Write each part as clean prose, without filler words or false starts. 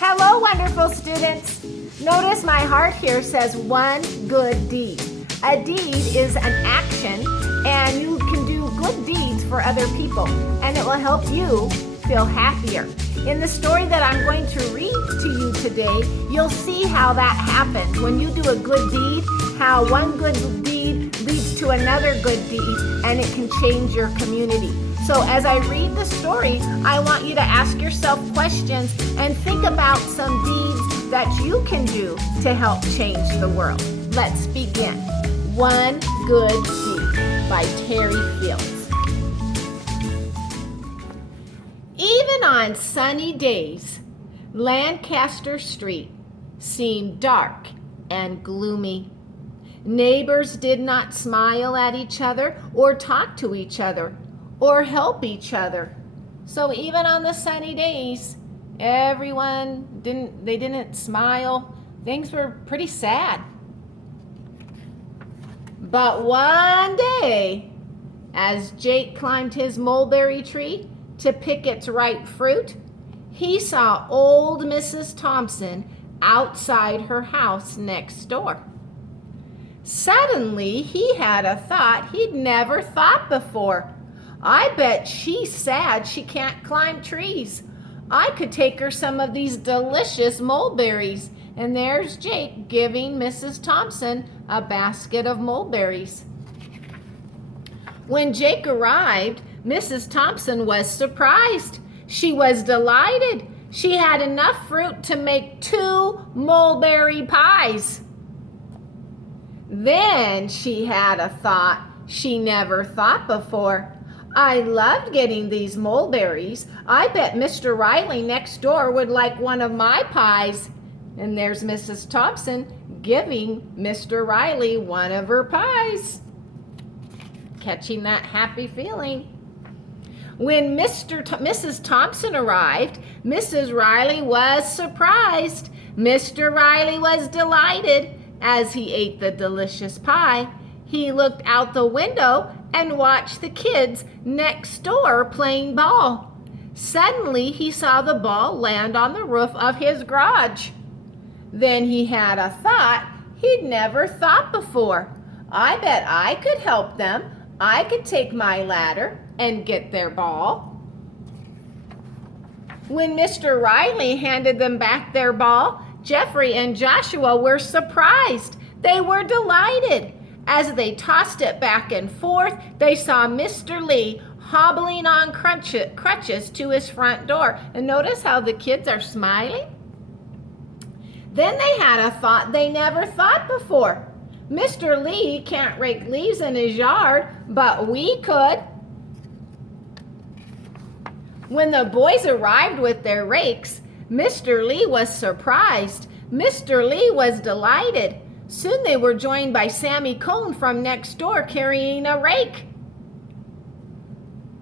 Hello, wonderful students. Notice my heart here says one good deed. A deed is an action, and you can do good deeds for other people, and it will help you feel happier. In the story that I'm going to read to you today, you'll see how that happens. When you do a good deed, how one good deed leads to another good deed, and it can change your community. So as I read the story, I want you to ask yourself questions and think about some deeds that you can do to help change the world. Let's begin. One Good Deed by Terry Fields. Even on sunny days, Lancaster Street seemed dark and gloomy. Neighbors did not smile at each other or talk to each other or help each other. So even on the sunny days, everyone didn't smile. Things were pretty sad. But one day, as Jake climbed his mulberry tree to pick its ripe fruit, he saw old Mrs. Thompson outside her house next door. Suddenly, he had a thought he'd never thought before. I bet she's sad she can't climb trees. I could take her some of these delicious mulberries. And there's Jake giving Mrs. Thompson a basket of mulberries. When Jake arrived, Mrs. Thompson was surprised. She was delighted. She had enough fruit to make 2 mulberry pies. Then she had a thought she never thought before. I loved getting these mulberries. I bet Mr. Riley next door would like one of my pies. And there's Mrs. Thompson giving Mr. Riley one of her pies. Catching that happy feeling. When Mrs. Thompson arrived, Mrs. Riley was surprised. Mr. Riley was delighted as he ate the delicious pie. He looked out the window and watched the kids next door playing ball. Suddenly, he saw the ball land on the roof of his garage. Then he had a thought he'd never thought before. I bet I could help them. I could take my ladder and get their ball. When Mr. Riley handed them back their ball, Jeffrey and Joshua were surprised. They were delighted. As they tossed it back and forth, they saw Mr. Lee hobbling on crutches to his front door. And notice how the kids are smiling? Then they had a thought they never thought before. Mr. Lee can't rake leaves in his yard, but we could. When the boys arrived with their rakes, Mr. Lee was surprised. Mr. Lee was delighted. Soon they were joined by Sammy Cone from next door carrying a rake.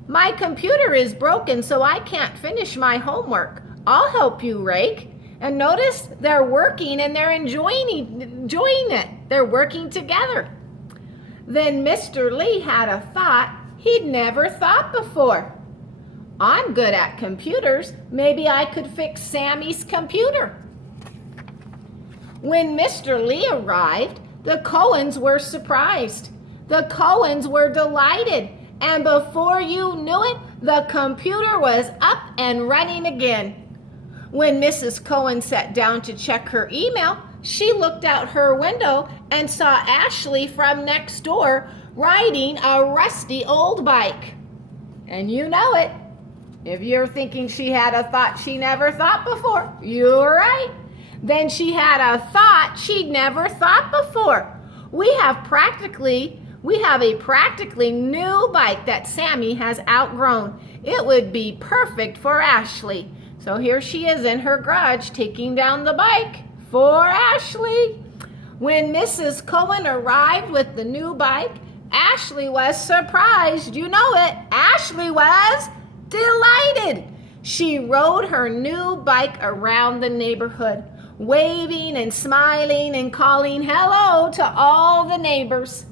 My computer is broken, so I can't finish my homework. I'll help you rake. And notice they're working and they're enjoying it. They're working together. Then Mr. Lee had a thought he'd never thought before. I'm good at computers. Maybe I could fix Sammy's computer. When Mr. Lee arrived, the Cohens were surprised. The Cohens were delighted. And before you knew it, the computer was up and running again. When Mrs. Cohen sat down to check her email, she looked out her window and saw Ashley from next door riding a rusty old bike. And you know it. If you're thinking she had a thought she never thought before, you're right. Then she had a thought she'd never thought before. We have a practically new bike that Sammy has outgrown. It would be perfect for Ashley. So here she is in her garage taking down the bike for Ashley. When Mrs. Cohen arrived with the new bike, Ashley was surprised. You know it. Ashley was delighted. She rode her new bike around the neighborhood, waving and smiling and calling hello to all the neighbors.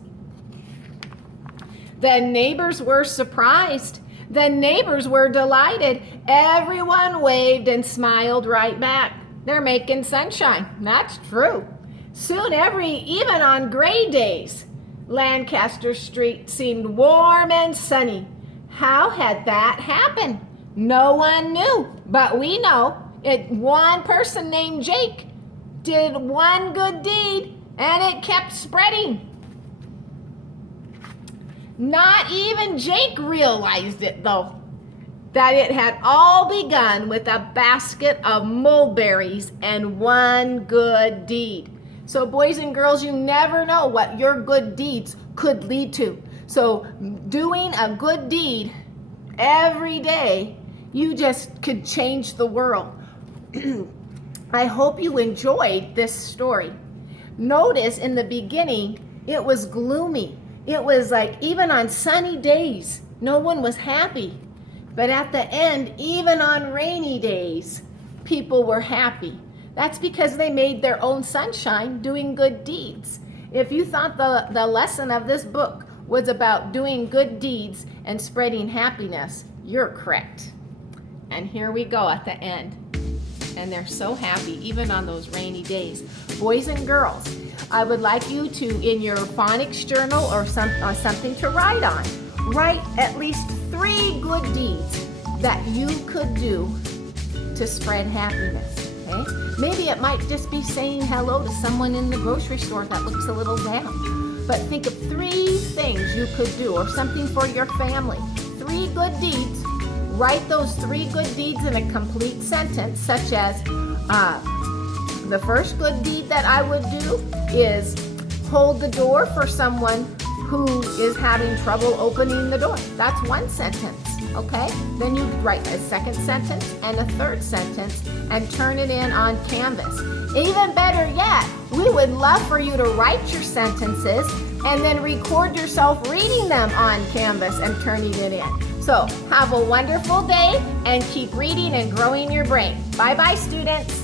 The neighbors were surprised. The neighbors were delighted. Everyone waved and smiled right back. They're making sunshine. That's true. Soon even on gray days, Lancaster Street seemed warm and sunny. How had that happened? No one knew, but we know one person named Jake did one good deed and it kept spreading. Not even Jake realized it though, that it had all begun with a basket of mulberries and one good deed. So boys and girls, you never know what your good deeds could lead to. So doing a good deed every day, you just could change the world. I hope you enjoyed this story. Notice in the beginning, it was gloomy. It was like even on sunny days, no one was happy. But at the end, even on rainy days, people were happy. That's because they made their own sunshine doing good deeds. If you thought the lesson of this book was about doing good deeds and spreading happiness, you're correct. And here we go at the end. And they're so happy, even on those rainy days. Boys and girls, I would like you to, in your phonics journal or something to write on, write at least 3 good deeds that you could do to spread happiness. Okay? Maybe it might just be saying hello to someone in the grocery store that looks a little down. But think of 3 things you could do, or something for your family. 3 good deeds. Write those 3 good deeds in a complete sentence, such as the first good deed that I would do is hold the door for someone who is having trouble opening the door. That's one sentence, okay? Then you write a second sentence and a third sentence and turn it in on Canvas. Even better yet, we would love for you to write your sentences and then record yourself reading them on Canvas and turning it in. So have a wonderful day and keep reading and growing your brain. Bye-bye, students.